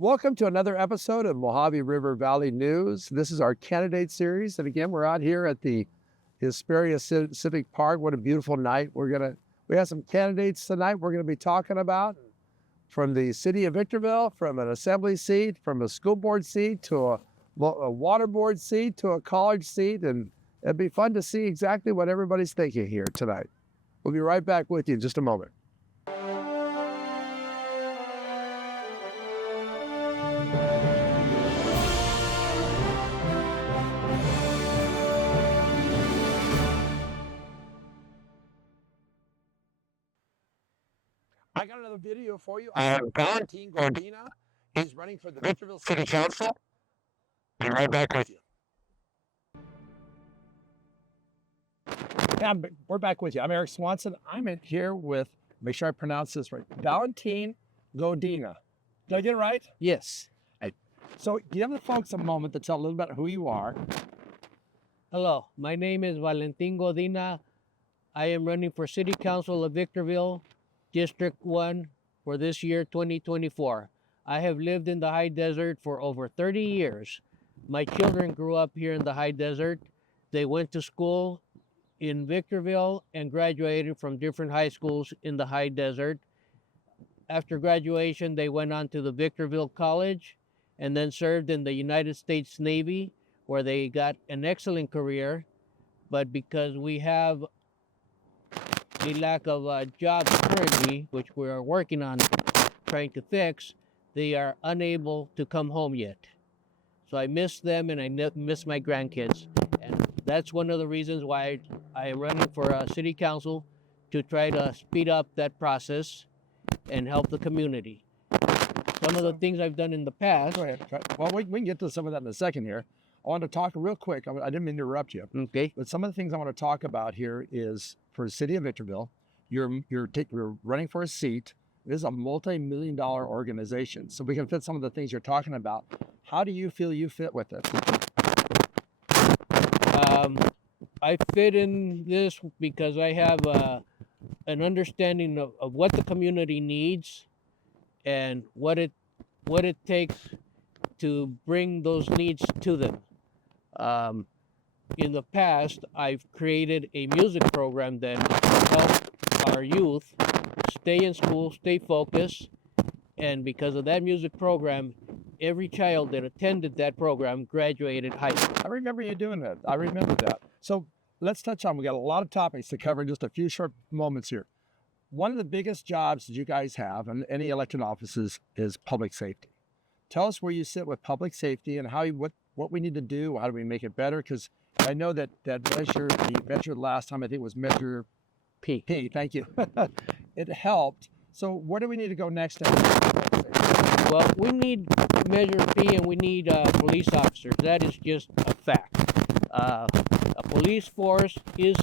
Welcome to another episode of Mojave River Valley News. This is our candidate series. And again, we're out here at the Hesperia Civic Park. What a beautiful night. We have some candidates tonight we're going to be talking about from the city of Victorville, from an assembly seat, from a school board seat, to a water board seat, to a college seat. And it'd be fun to see exactly what everybody's thinking here tonight. We'll be right back with you in just a moment. I got another video for you. I have Valentin Godina. He's running for the Victorville City Council. Be right back with you. Yeah, we're back with you. I'm Eric Swanson. I'm in here with, make sure I pronounce this right, Valentin Godina. Did I get it right? Yes. So give the folks a moment to tell a little bit who you are. Hello, my name is Valentin Godina. I am running for City Council of Victorville, District 1 for this year, 2024. I have lived in the high desert for over 30 years. My children grew up here in the high desert. They went to school in Victorville and graduated from different high schools in the high desert. After graduation, they went on to the Victorville College and then served in the United States Navy, where they got an excellent career. But because we have a lack of jobs currently, which we are working on trying to fix, they are unable to come home yet. So I miss them and I miss my grandkids. And that's one of the reasons why I am running for City Council, to try to speed up that process and help the community. Some of the things I've done in the past. Go ahead. Well, we can get to some of that in a second here. I want to talk real quick. I didn't mean to interrupt you. Okay. But some of the things I want to talk about here is for the city of Victorville, you're running for a seat. This is a multi-million-dollar organization. So we can fit some of the things you're talking about. How do you feel you fit with it? I fit in this because I have an understanding of what the community needs and what it takes to bring those needs to them. In the past, I've created a music program that helped our youth stay in school, stay focused, and because of that music program, every child that attended that program graduated high school. I remember you doing that. I remember that. So let's touch on, we got a lot of topics to cover in just a few short moments here. One of the biggest jobs that you guys have in any elected offices is public safety. Tell us where you sit with public safety and what we need to do. How do we make it better? Because I know that measure, the measure last time, I think it was Measure P. Thank you. It helped. So where do we need to go next? Well, we need Measure P and we need police officers. That is just a fact. A police force is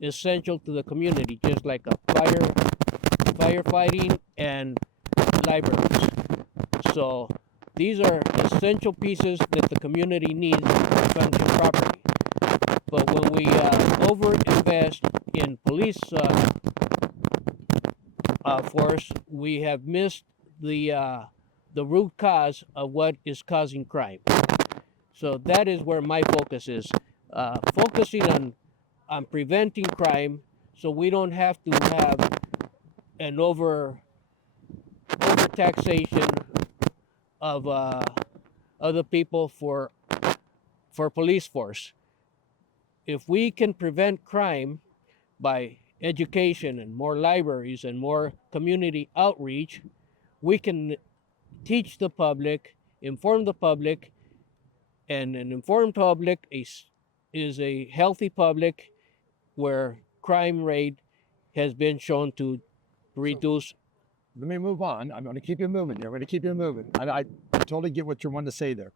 essential to the community, just like a firefighting and libraries. So these are essential pieces that the community needs to function properly. But when we overinvest in police force, we have missed the root cause of what is causing crime. So that is where my focus is, focusing on preventing crime, so we don't have to have an over taxation of other people for police force. If we can prevent crime by education and more libraries and more community outreach, we can teach the public, inform the public, and an informed public is a healthy public where crime rate has been shown to reduce. Let me move on. I'm going to keep you moving. I'm going to keep you moving. I totally get what you want to say there.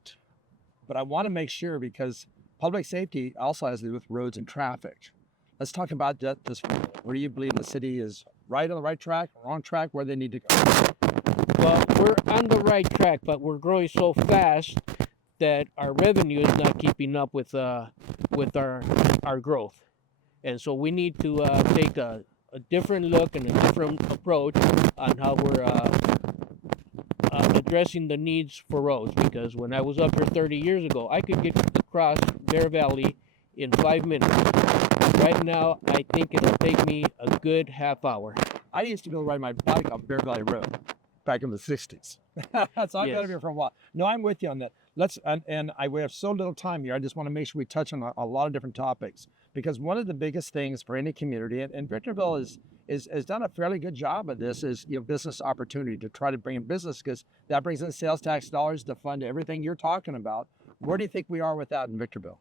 But I want to make sure, because public safety also has to do with roads and traffic. Let's talk about just where do you believe the city is right on the right track, wrong track, where they need to go? Well, we're on the right track, but we're growing so fast that our revenue is not keeping up with our growth. And so we need to take a different look and a different approach on how we're addressing the needs for roads, because when I was up here 30 years ago, I could get across Bear Valley in 5 minutes. Right now, I think it'll take me a good half hour. I used to go ride my bike on Bear Valley Road back in the 60s. So I've been here for a while. No, I'm with you on that. We have so little time here. I just want to make sure we touch on a lot of different topics, because one of the biggest things for any community, and Victorville has done a fairly good job of this, is business opportunity, to try to bring in business, because that brings in sales tax dollars to fund everything you're talking about. Where do you think we are with that in Victorville?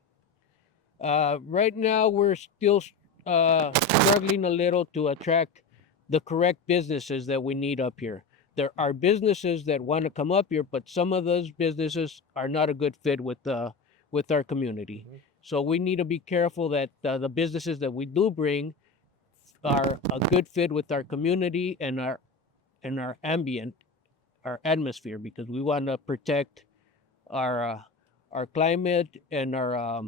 Right now, we're still struggling a little to attract the correct businesses that we need up here. There are businesses that want to come up here, but some of those businesses are not a good fit with our community. Mm-hmm. So we need to be careful that the businesses that we do bring are a good fit with our community and our ambient, our atmosphere, because we want to protect our climate and our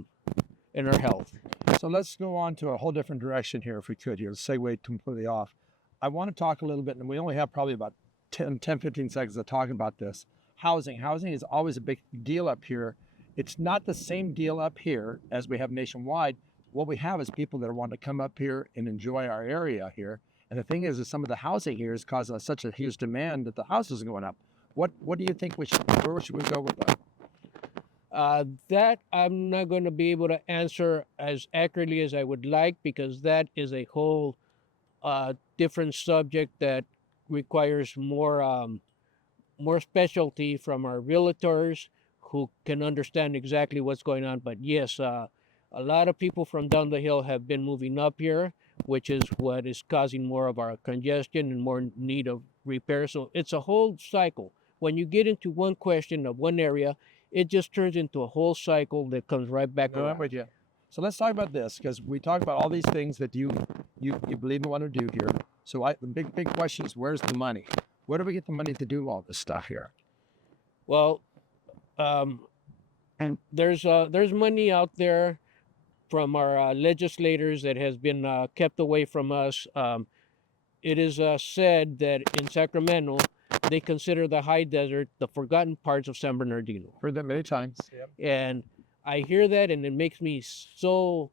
health. So let's go on to a whole different direction here, if we could. Here, segue completely off. I want to talk a little bit, and we only have probably about 10-15 seconds of talking about this. Housing is always a big deal up here. It's not the same deal up here as we have nationwide. What we have is people that want to come up here and enjoy our area here. And the thing is some of the housing here is causing such a huge demand that the houses are going up. What do you think where should we go with that? That I'm not going to be able to answer as accurately as I would like, because that is a whole different subject that requires more specialty from our realtors who can understand exactly what's going on. But yes, a lot of people from down the hill have been moving up here, which is what is causing more of our congestion and more need of repair. So it's a whole cycle. When you get into one question of one area, it just turns into a whole cycle that comes right back around. I'm with you. So let's talk about this, because we talk about all these things that you believe and want to do here. So the big question is, where's the money? Where do we get the money to do all this stuff here? Well, there's money out there from our legislators that has been kept away from us. It is said that in Sacramento, they consider the high desert the forgotten parts of San Bernardino. Heard that many times. Yep. And I hear that, and it makes me so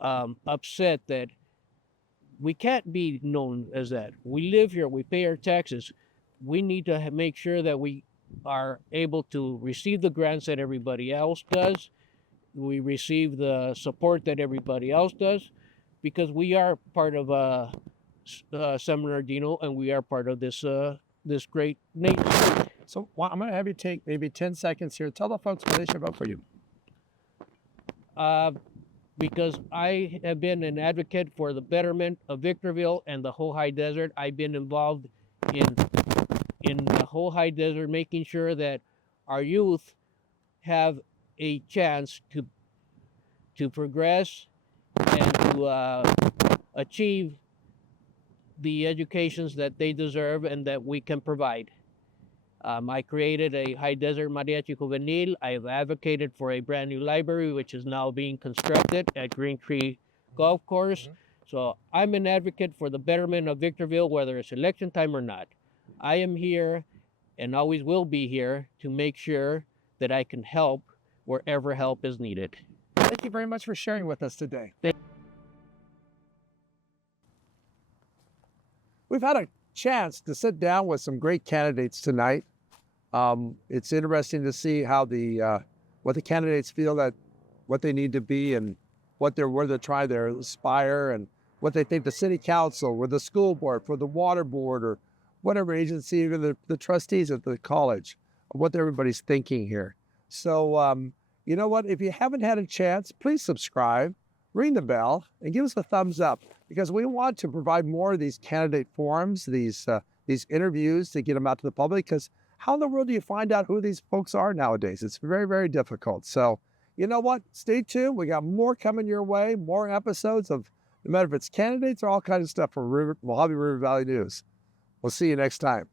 upset that we can't be known as that. We live here, we pay our taxes. We need to make sure that we are able to receive the grants that everybody else does. We receive the support that everybody else does, because we are part of San Bernardino, and we are part of this great nation. So I'm going to have you take maybe 10 seconds here. Tell the folks why they should vote for you. Because I have been an advocate for the betterment of Victorville and the whole high desert. I've been involved in the whole high desert, making sure that our youth have a chance to progress and to achieve the educations that they deserve and that we can provide. I created a high desert mariachi juvenil. I have advocated for a brand new library, which is now being constructed at Green Tree Golf Course. Mm-hmm. So I'm an advocate for the betterment of Victorville, whether it's election time or not. I am here and always will be here to make sure that I can help wherever help is needed. Thank you very much for sharing with us today. We've had a chance to sit down with some great candidates tonight. It's interesting to see how what the candidates feel that what they need to be and where they're trying to aspire, and what they think the city council or the school board, for the water board, or whatever agency, even the trustees at the college, what everybody's thinking here. So you know what? If you haven't had a chance, please subscribe, ring the bell, and give us a thumbs up, because we want to provide more of these candidate forums, these interviews, to get them out to the public, because how in the world do you find out who these folks are nowadays? It's very, very difficult. So you know what? Stay tuned. We got more coming your way, more episodes of, no matter if it's candidates or all kinds of stuff from Mojave River Valley News. We'll see you next time.